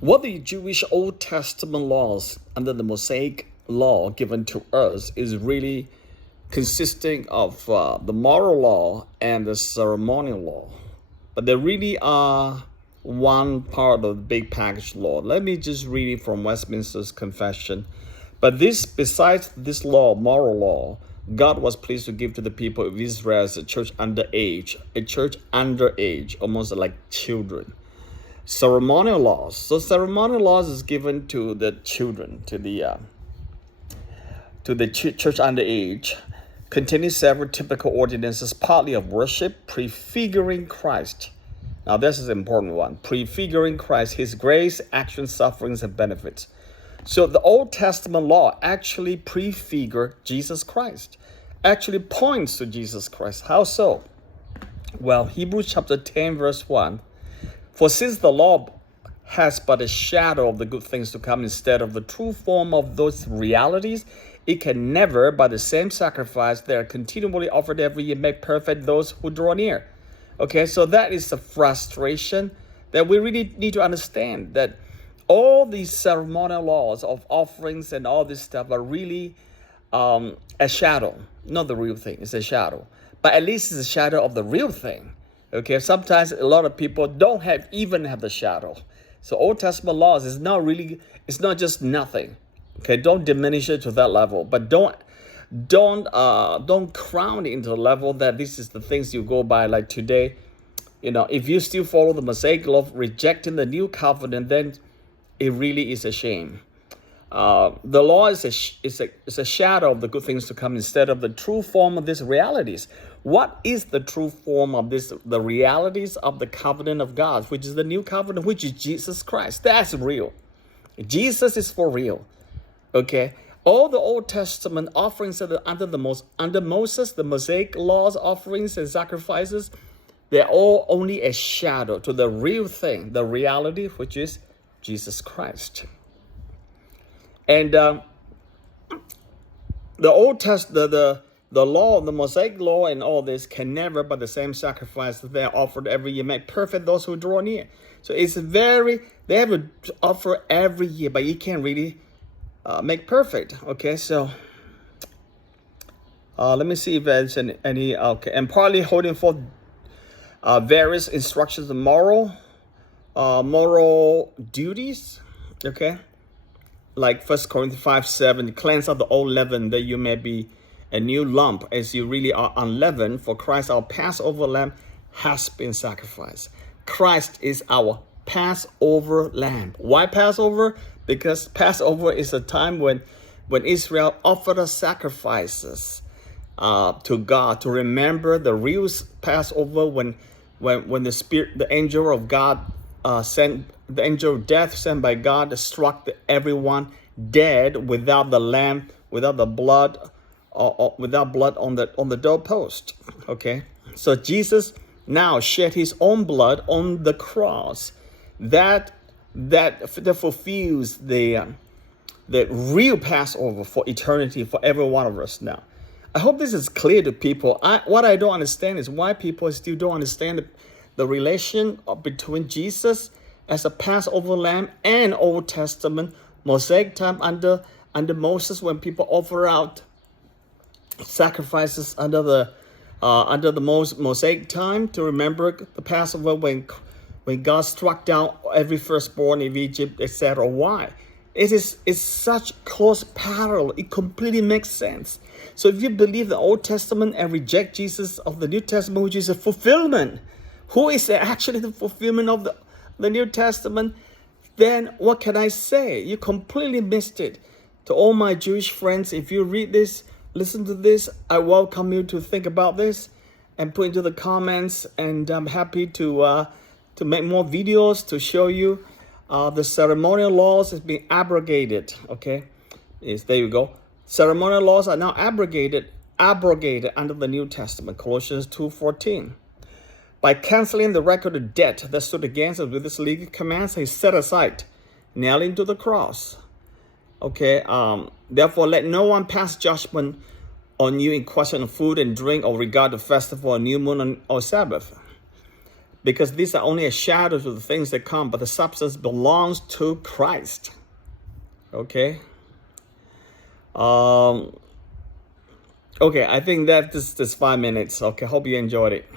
What the Jewish Old Testament laws under the Mosaic law given to us is really consisting of the moral law and the ceremonial law. But they really are one part of the big package law. Let me just read it from Westminster's Confession. But besides this law, moral law, God was pleased to give to the people of Israel as a church under age, almost like children. Ceremonial laws. So ceremonial laws is given to the children, to the church under age, containing several typical ordinances, partly of worship, prefiguring Christ. Now this is an important one. Prefiguring Christ, his grace, actions, sufferings, and benefits. So the Old Testament law actually prefigure Jesus Christ, actually points to Jesus Christ. How so? Well, Hebrews chapter 10, verse 1. For since the law has but a shadow of the good things to come instead of the true form of those realities, it can never, by the same sacrifice that are continually offered every year, make perfect those who draw near. Okay, so that is the frustration that we really need to understand, that all these ceremonial laws of offerings and all this stuff are really a shadow, not the real thing. It's a shadow, but at least it's a shadow of the real thing. Okay, sometimes a lot of people don't even have the shadow. So Old Testament laws is not really, it's not just nothing. Okay, don't diminish it to that level, but don't crown it into the level that this is the things you go by. Like today, if you still follow the Mosaic law, rejecting the new covenant, then it really is a shame. The law is a shadow of the good things to come instead of the true form of these realities. What is the true form of this? The realities of the covenant of God, which is the new covenant, which is Jesus Christ. That's real. Jesus is for real. Okay. All the Old Testament offerings under Moses, the Mosaic laws, offerings and sacrifices, they're all only a shadow to the real thing, the reality, which is Jesus Christ. And the Old Testament, the law, the Mosaic law, and all this can never, by the same sacrifice that they are offered every year, make perfect those who draw near. So they have to offer every year, but you can't really make perfect. Okay, so let me see if there's any. Okay, and partly holding forth various instructions of moral duties. Okay. Like 1 Corinthians 5:7, cleanse out the old leaven that you may be a new lump as you really are unleavened. For Christ, our Passover lamb, has been sacrificed. Christ is our Passover lamb. Why Passover? Because Passover is a time when Israel offered us sacrifices to God to remember the real Passover when the angel of God the angel of death sent by God struck everyone dead without the lamb, without the blood, or without blood on the doorpost. Okay, so Jesus now shed his own blood on the cross. That fulfills the real Passover for eternity for every one of us now. I hope this is clear to people. What I don't understand is why people still don't understand the relation between Jesus as a Passover lamb and Old Testament Mosaic time under Moses, when people offer out sacrifices under the Mosaic time to remember the Passover when God struck down every firstborn in Egypt, etc. Why? It's such close parallel. It completely makes sense. So if you believe the Old Testament and reject Jesus of the New Testament, which is a fulfillment, who is actually the fulfillment of the New Testament, then what can I say? You completely missed it. To all my Jewish friends, if you read this, listen to this, I welcome you to think about this and put into the comments, and I'm happy to make more videos to show you the ceremonial laws is being abrogated. Okay, there you go. Ceremonial laws are now abrogated under the New Testament, Colossians 2:14. By canceling the record of debt that stood against us with his legal commands, he set aside, nailing to the cross. Okay, therefore let no one pass judgment on you in question of food and drink, or regard the festival or new moon or Sabbath. because these are only a shadow of the things that come, but the substance belongs to Christ. Okay. Okay, I think that this 5 minutes. Okay, hope you enjoyed it.